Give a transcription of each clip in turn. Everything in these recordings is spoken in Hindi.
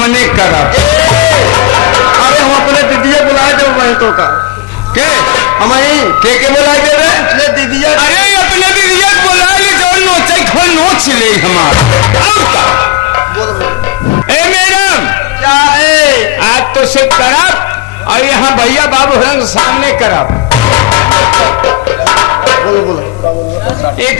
सामने करब। अरे हम अपने दीदिया बुलाए दे वही तो का के हम के बुलाए दे रहे अपने दीदिया। अरे अपने दीदिया बुला ले जो नोचे खो नोच ले हमार ए मैडम क्या है आज तो सिर्फ करब और यहाँ भैया बाबू रंग सामने करब। बोलो बोलो एक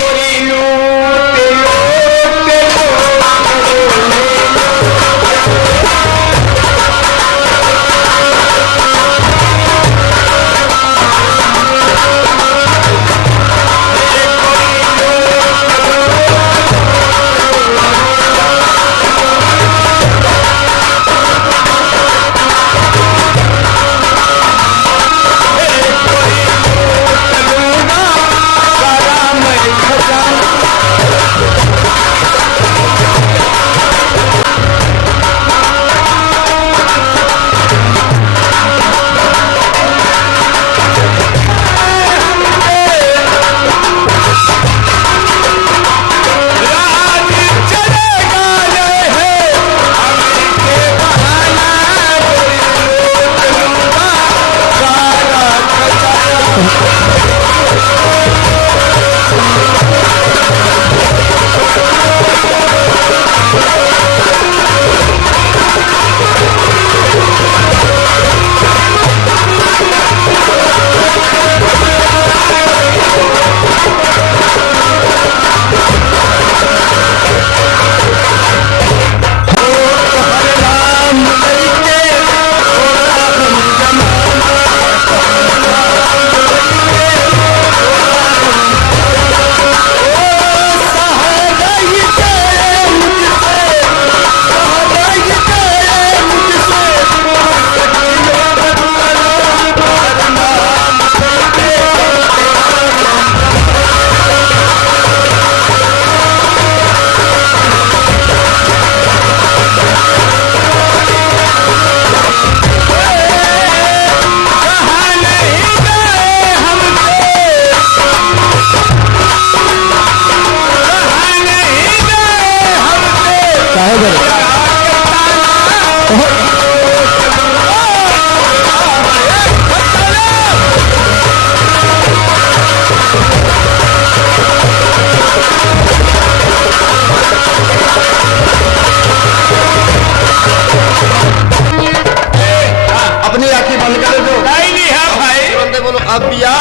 अपनी आंखें बंद कर दो। नहीं है भाई बोलो अब बिया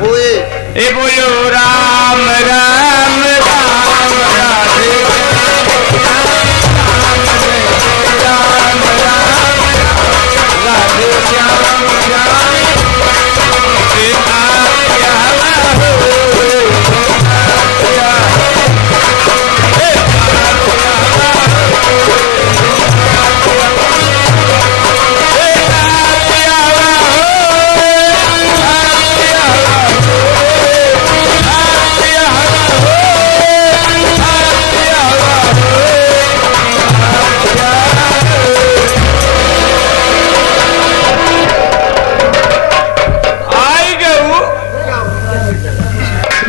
हुए ए बोलो राम राम राम राधे राम राम राधे श्याम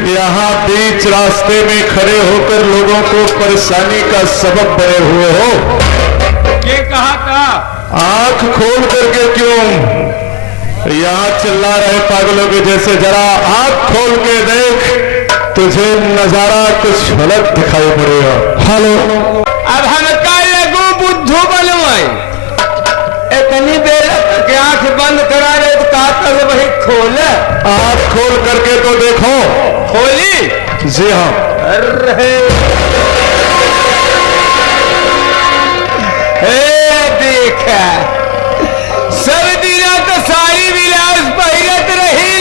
यहाँ बीच रास्ते में खड़े होकर लोगों को परेशानी का सबब बने हुए हो। ये कहा था आंख खोल करके क्यों यहाँ चिल्ला रहे पागलों के जैसे? जरा आंख खोल के देख, तुझे नजारा कुछ अलग दिखाई पड़ेगा। हेलो अब हम का लगू बुद्धू बनवाई इतनी देर तक आंख बंद करा रहे तो कहा वही खोल आंख खोल करके तो देखो। खोली जी हाँ। अरे देखा सब दिना तो सारी विलास पहिरत रही,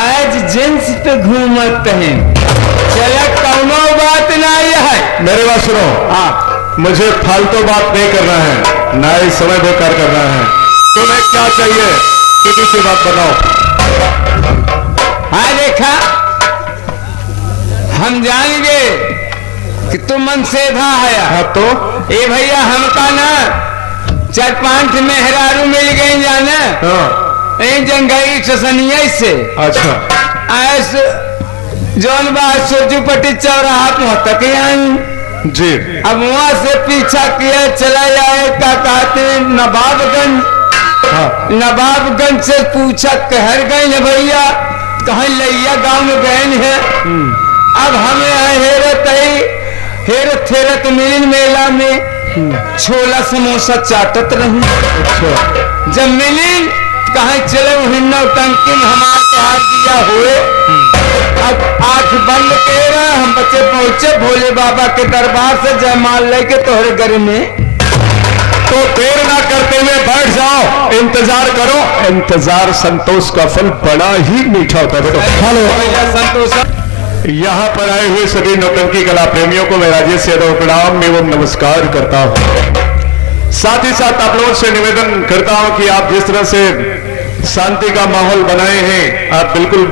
आज जींस पे घूमत हैं। चला कौनो बात नहीं है। मेरी बात सुनो। हाँ मुझे फालतू बात नहीं करना है, ना ही समय बेकार करना है। तुम्हें क्या चाहिए सीधी सी बात बताओ। हाँ देखा हम जानेंगे कि तुम मन सेधा है। हाँ तो ए भैया हमका ना 4-5 मेहरारू मिल गई जाना। हाँ। जंगई ससनिया से। अच्छा ऐस जौन बात सोचू पट्टी चौराहा पहुंच तक आई जी। अब वहां से पीछा किया चला जाए, क्या कहते हैं, नवाबगंज। हाँ। नवाबगंज से पूछा कहर गए न भैया, कहीं लैया गांव में गए हैं। अब हमें हेरत हेरत मिलिन मेला में छोला समोसा चाटत रही। अच्छा। जब मिलिन कहीं चले हिन्ना टंकी में हमारे त्योहार दिया हुए। अब आंख बंद के हम बच्चे पहुंचे भोले बाबा के दरबार से जयमाल लेके तोहरे घर में। तो देर ना करते हुए बैठ जाओ, इंतजार करो। इंतजार संतोष का फल बड़ा ही मीठा होता है बेटो। हेलो संतोष। यहाँ पर आए हुए सभी नौटंकी कला प्रेमियों को मैं राजेश यादव प्रणाम एवं नमस्कार करता हूँ। साथ ही साथ आप लोगों से निवेदन करता हूँ कि आप जिस तरह से शांति का माहौल बनाए हैं, आप बिल्कुल